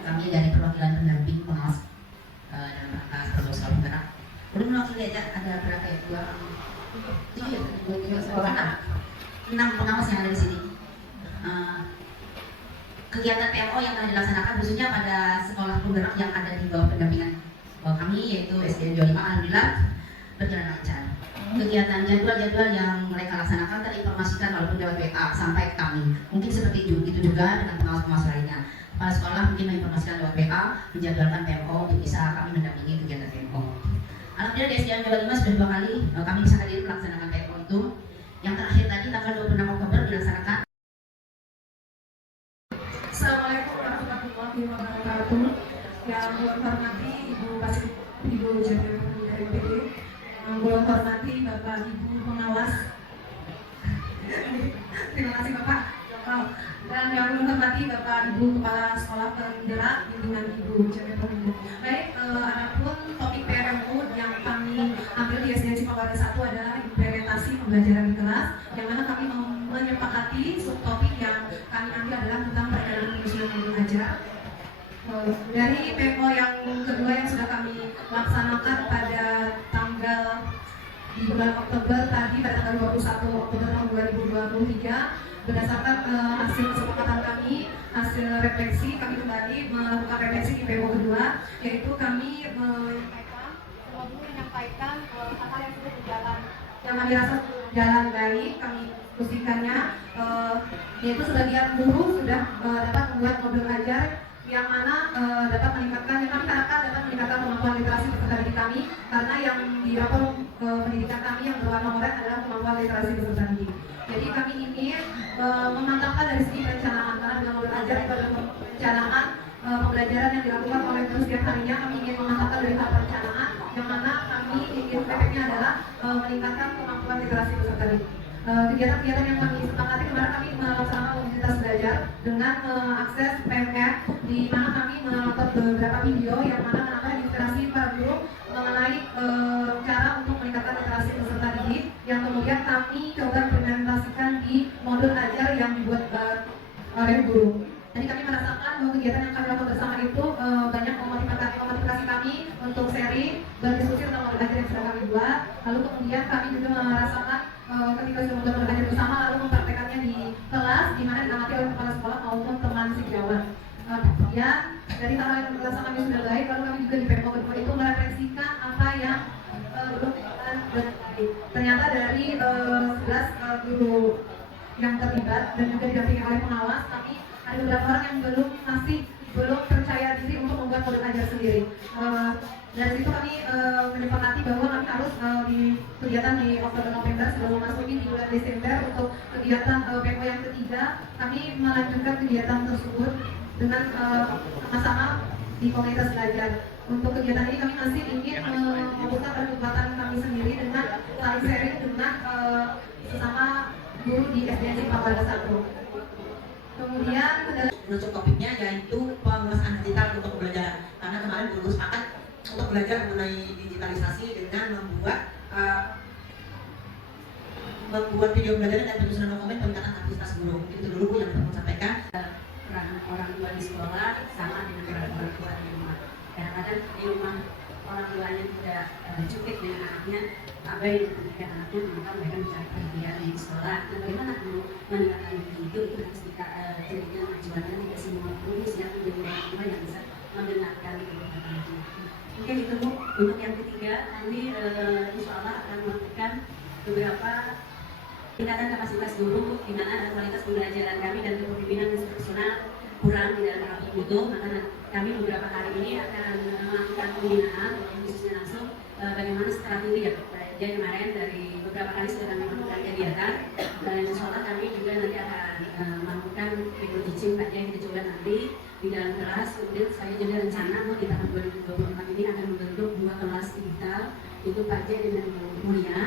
Kami dari perwakilan pendamping pengawas dan atas proposal penggerak. Belum mewakili aja ada berapa ya? Enam pengawas yang ada di sini. Kegiatan PMO yang telah dilaksanakan khususnya pada sekolah penggerak yang ada di bawah pendampingan kami yaitu SDN 25 alhamdulillah berjalan lancar. Kegiatan jadwal-jadwal yang mereka laksanakan terinformasikan walaupun lewat WA sampai ke kami. Mungkin seperti itu juga dengan pengawas-pengawas lainnya. Kepala sekolah mungkin menginformasikan lewat WA, menjadwalkan PMO untuk bisa kami mendampingi kegiatan PMO. Alhamdulillah di SDN 25 sudah 2 kali kami bisa hadir melaksanakan PMO itu. Yang terakhir tadi tanggal 26 Oktober dilaksanakan. Assalamualaikum warahmatullahi wabarakatuh. Yang saya hormati Ibu Jenderal dari PD, yang saya hormati Bapak Ibu pengawas. Terima kasih Bapak. Dan yang saya hormati Bapak Ibu Kepala Sekolah Penggerak bimbingan Ibu Jenderal. Baik, adapun topik PMO yang kami ambil di SDN Cipagada 1 adalah implementasi pembelajaran di kelas, yang mana kami menyepakati subtopik yang kami ambil adalah tentang perjalanan penyusunan modul ajar. Dari PMO yang kedua yang sudah kami laksanakan pada tanggal di bulan Oktober tadi pada tanggal 21 Oktober tahun 2023 berdasarkan hasil kesepakatan kami, hasil refleksi kami kembali melakukan refleksi di PMO kedua, yaitu kami menyampaikan hal yang sudah berjalan yang kami rasa jalan baik, kami diskusikannya yaitu sebagian guru sudah dapat membuat modul ajar yang mana dapat meningkatkan, yang kami harapkan dapat meningkatkan kemampuan literasi peserta didik kami, karena yang di rapor pendidikan kami yang berwarna oranye adalah kemampuan literasi peserta didik. Jadi kami ingin memantapkan dari segi perencanaan, karena dengan modul ajar itu adalah perencanaan pembelajaran yang dilakukan oleh guru setiap harinya. Kami ingin memantapkan dari hal perencanaan, yang mana kami ingin efeknya adalah meningkatkan kemampuan literasi peserta didik. Kegiatan-kegiatan yang kami sepakati kemarin kami melaksanakan mobilitas belajar dengan mengakses PMR, di mana kami menonton beberapa video yang mana menambah inspirasi para guru mengenai cara untuk meningkatkan literasi peserta didik, yang kemudian kami coba implementasikan di modul ajar yang dibuat oleh guru. Jadi kami merasakan bahwa kegiatan yang kami lakukan bersama itu banyak memotivasi kami untuk sharing, berdiskusi tentang modul ajar yang sudah kami buat. Lalu kemudian kami juga merasakan ketika sudah modul ajar bersama lalu mempraktekannya di kelas, di mana diamati oleh kepala sekolah maupun teman sejawat. Kemudian dari hal yang merasa kami sudah baik, lalu kami juga di PMO kedua itu merefleksikan apa yang belum berjalan dengan baik. Ternyata dari 11 guru yang terlibat dan juga didampingi oleh pengawas, kami ada beberapa orang yang belum percaya diri untuk membuat modul ajar sendiri. Dari situ kami menyepakati bahwa kami harus di kegiatan di Oktober November sebelum memasuki di bulan Desember untuk kegiatan PMO yang ketiga, kami melanjutkan kegiatan tersebut dengan sama-sama di komunitas belajar. Untuk kegiatan ini kami masih ingin membuka kesempatan kami sendiri dengan saling sharing dengan sesama guru di SDN Cipagada 1. Kemudian Untuk topiknya yaitu penguasaan digital untuk pembelajaran, karena kemarin guru sepakat untuk belajar mengenai digitalisasi dengan membuat video pembelajaran dan penyusunan dokumen peningkatan aktivitas guru. Itu dulu Bu yang saya sampaikan. Peran orang tua di sekolah sama dengan peran orang tua di rumah. Kadang-kadang di rumah orang tuanya tidak cukup dengan anaknya, abai dengan pendidikan anaknya, maka mereka mencari perhatian di sekolah. Nah, bagaimana guru meningkatkan itu harus jadikan acuannya tidak semua guru yang menjadi orang tua yang bisa mendengarkan kebutuhan anaknya. Mungkin itu Bu. Untuk yang ketiga nanti insya Allah akan melakukan beberapa tingkatan kapasitas guru, di mana ada kualitas pembelajaran kami dan kepemimpinan instruksional kurang di dalam hal itu, maka kami beberapa hari ini akan melakukan pembinaan khususnya langsung bagaimana strategi ya. Jadi kemarin dari beberapa kali sudah kami melakukan kegiatan dan insya Allah kami juga nanti akan melakukan video teaching tadi yang kita coba nanti di dalam kelas. Kemudian saya juga rencana di tahun 2024 ini akan membentuk 2 kelas digital, itu pajak dan mulia.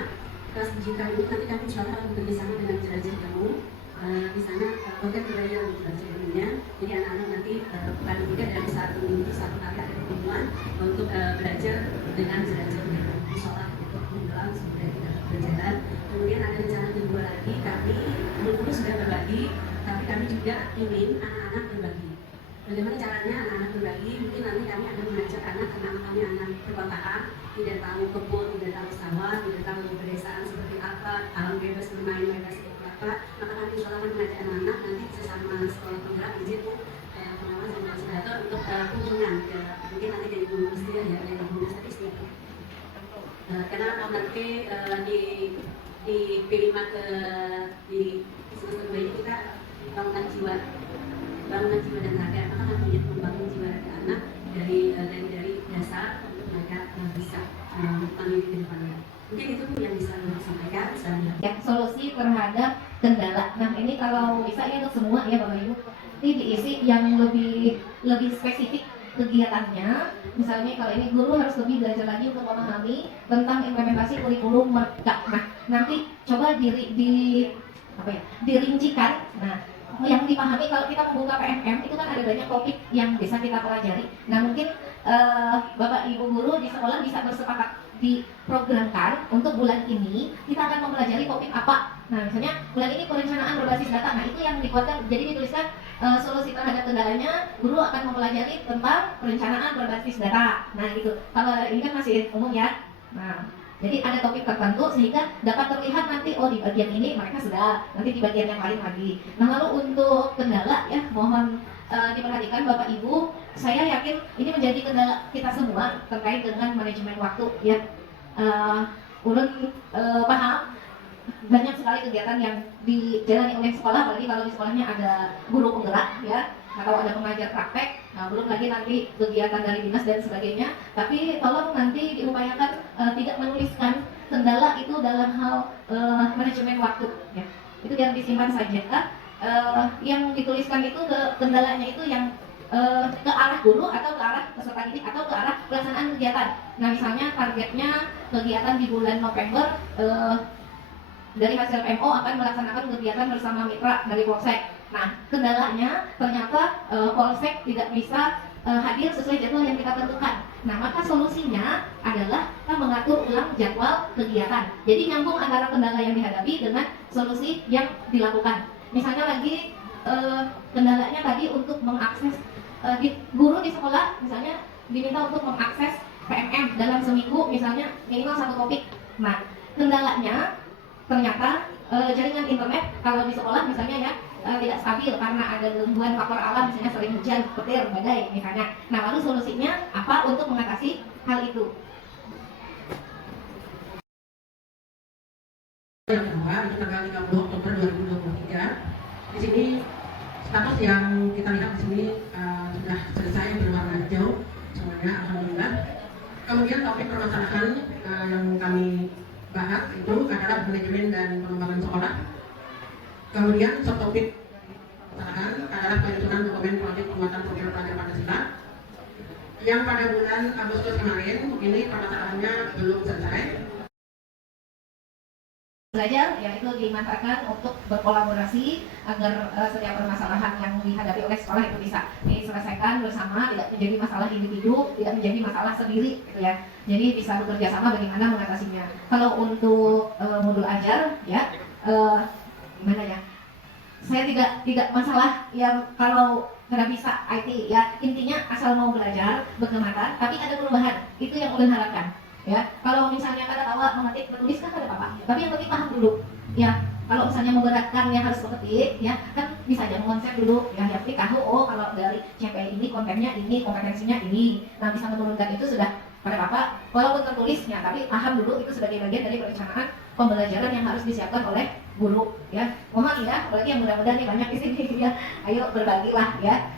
Kelas digital itu nanti kami insya Allah akan bekerja sama dengan Jelajah Ilmu. Di sana konten budaya untuk Jelajah Ilmunya. Jadi anak-anak nanti paling tidak dalam satu minggu satu kali ada pertemuan untuk belajar dengan Jelajah Ilmu. Sholat untuk menjelang sebelum kita berjalan. Kemudian ada rencana kedua lagi, kami guru sudah berbagi, tapi kami juga ingin anak-anak berbagi. Bagaimana caranya anak-anak berbagi? Mungkin nanti kami akan mengajak anak, karena kami anak perkotaan, tidak tahu kebun, tidak tahu sawah, tidak tahu pedesaan seperti apa, alam bebas bermain bebas seperti apa. Maka kami insya Allah akan mengajak anak-anak nanti sesama sekolah penggerak di situ pengawas dan fasilitator untuk kunjungan ke mungkin nanti dari Gunung Istilah ya, dari Gunung Istilah. Karena kalau nanti di P5 di semester 2 ini kita bangunan jiwa dan raga, maka kami membangun jiwa raga anak dari dasar untuk mereka bisa memiliki ke depannya. Mungkin itu yang bisa saya sampaikan. Ya, solusi terhadap kendala. Nah, ini kalau bisa ya untuk semua ya Bapak Ibu. Ini diisi yang lebih spesifik kegiatannya. Misalnya kalau ini guru harus lebih belajar lagi untuk memahami tentang implementasi kurikulum Merdeka. Nah, nanti coba dirincikan. Nah, yang dipahami kalau kita membuka PMM itu kan ada banyak topik yang bisa kita pelajari. Nah, mungkin Bapak Ibu guru di sekolah bisa bersepakat diprogramkan untuk bulan ini kita akan mempelajari topik apa. Nah, misalnya bulan ini perencanaan berbasis data. Nah, itu yang dikuatkan, jadi dituliskan solusi terhadap kendalanya, guru akan mempelajari tentang perencanaan berbasis data. Nah, gitu. Kalau ini kan masih umum ya. Nah, jadi ada topik tertentu sehingga dapat terlihat nanti di bagian ini mereka sudah, nanti di bagian yang lain lagi. Nah, lalu untuk kendala ya, mohon diperhatikan Bapak Ibu. Saya yakin ini menjadi kendala kita semua terkait dengan manajemen waktu ya. Ulun paham banyak sekali kegiatan yang dijalani oleh sekolah, apalagi kalau di sekolahnya ada guru penggerak ya, atau ada pengajar praktek. Nah, belum lagi nanti kegiatan dari dinas dan sebagainya. Tapi tolong nanti diupayakan tidak menuliskan kendala itu dalam hal manajemen waktu ya. Itu yang disimpan saja. Yang dituliskan itu kendalanya itu yang ke arah guru atau ke arah peserta didik atau ke arah pelaksanaan kegiatan. Nah, misalnya targetnya kegiatan di bulan November dari hasil PMO akan melaksanakan kegiatan bersama mitra dari Polsek. Nah, kendalanya ternyata Polsek tidak bisa hadir sesuai jadwal yang kita tentukan. Nah, maka solusinya adalah kita mengatur ulang jadwal kegiatan. Jadi nyambung antara kendala yang dihadapi dengan solusi yang dilakukan. Misalnya lagi kendalanya tadi untuk mengakses guru di sekolah misalnya diminta untuk mengakses PMM dalam seminggu misalnya minimal 1 topik. Nah, kendalanya ternyata jaringan internet kalau di sekolah misalnya ya tidak stabil karena ada gangguan faktor alam, misalnya sering hujan, petir, badai misalnya. Nah, lalu solusinya apa untuk mengatasi hal itu? Yang kedua itu tanggal 30 Oktober 2023. Di sini status yang kita lihat di sini sudah selesai berwarna hijau semuanya, alhamdulillah. Kemudian topik permasalahan yang kami bahas itu adalah manajemen dan pengembangan sekolah. Kemudian subtopik permasalahan adalah penyusunan dokumen proyek penguatan program pelajar Pancasila yang pada bulan Agustus kemarin ini permasalahannya belum selesai. Belajar yaitu dimanfaatkan untuk berkolaborasi agar setiap permasalahan yang dihadapi oleh sekolah itu bisa diselesaikan bersama, tidak menjadi masalah individu, tidak menjadi masalah sendiri gitu ya. Jadi bisa bekerja sama bagaimana mengatasinya. Kalau untuk modul ajar ya gimana ya? Saya tidak masalah yang kalau tidak bisa IT ya, intinya asal mau belajar berkembang, tapi ada perubahan, itu yang ulun harapkan. Ya, kalau misalnya kata tawa mengetik menulis kan ada apa-apa, tapi yang penting paham dulu. Ya, kalau misalnya memberatkan yang harus mengetik, ya kan bisa aja mengonsep dulu. Ya, yang penting tahu kalau dari CPI ini kontennya ini, kompetensinya ini. Nah, bisa menurunkan itu sudah pada bapak, walaupun tertulisnya, tapi paham dulu itu sebagai bagian dari perencanaan pembelajaran yang harus disiapkan oleh guru. Ya, mohon ya, apalagi yang muda-muda nih banyak di sini. Ya, ayo berbagilah ya.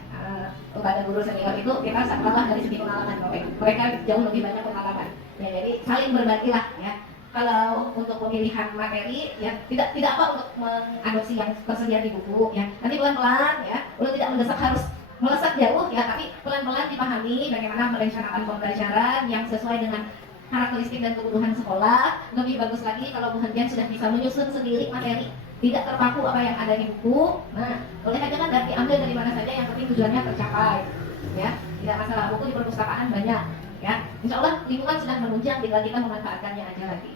Kepada guru senior itu kita kalah dari segi pengalaman, mereka jauh lebih banyak pengalaman. Ya, jadi saling berbagilah ya. kalau untuk pemilihan materi ya tidak apa untuk mengadopsi yang tersedia di buku ya. Nanti pelan-pelan ya, ulun tidak mendesak harus melesat jauh ya, tapi pelan-pelan dipahami bagaimana merencanakan pembelajaran yang sesuai dengan karakteristik dan kebutuhan sekolah. Lebih bagus lagi kalau Bu Hendian sudah bisa menyusun sendiri materi, tidak terpaku apa yang ada di buku. Nah, boleh aja kan diambil dari mana saja, yang penting tujuannya tercapai ya. Tidak masalah, buku di perpustakaan banyak ya. Insya Allah lingkungan sudah menunjang, tinggal kita memanfaatkannya aja lagi.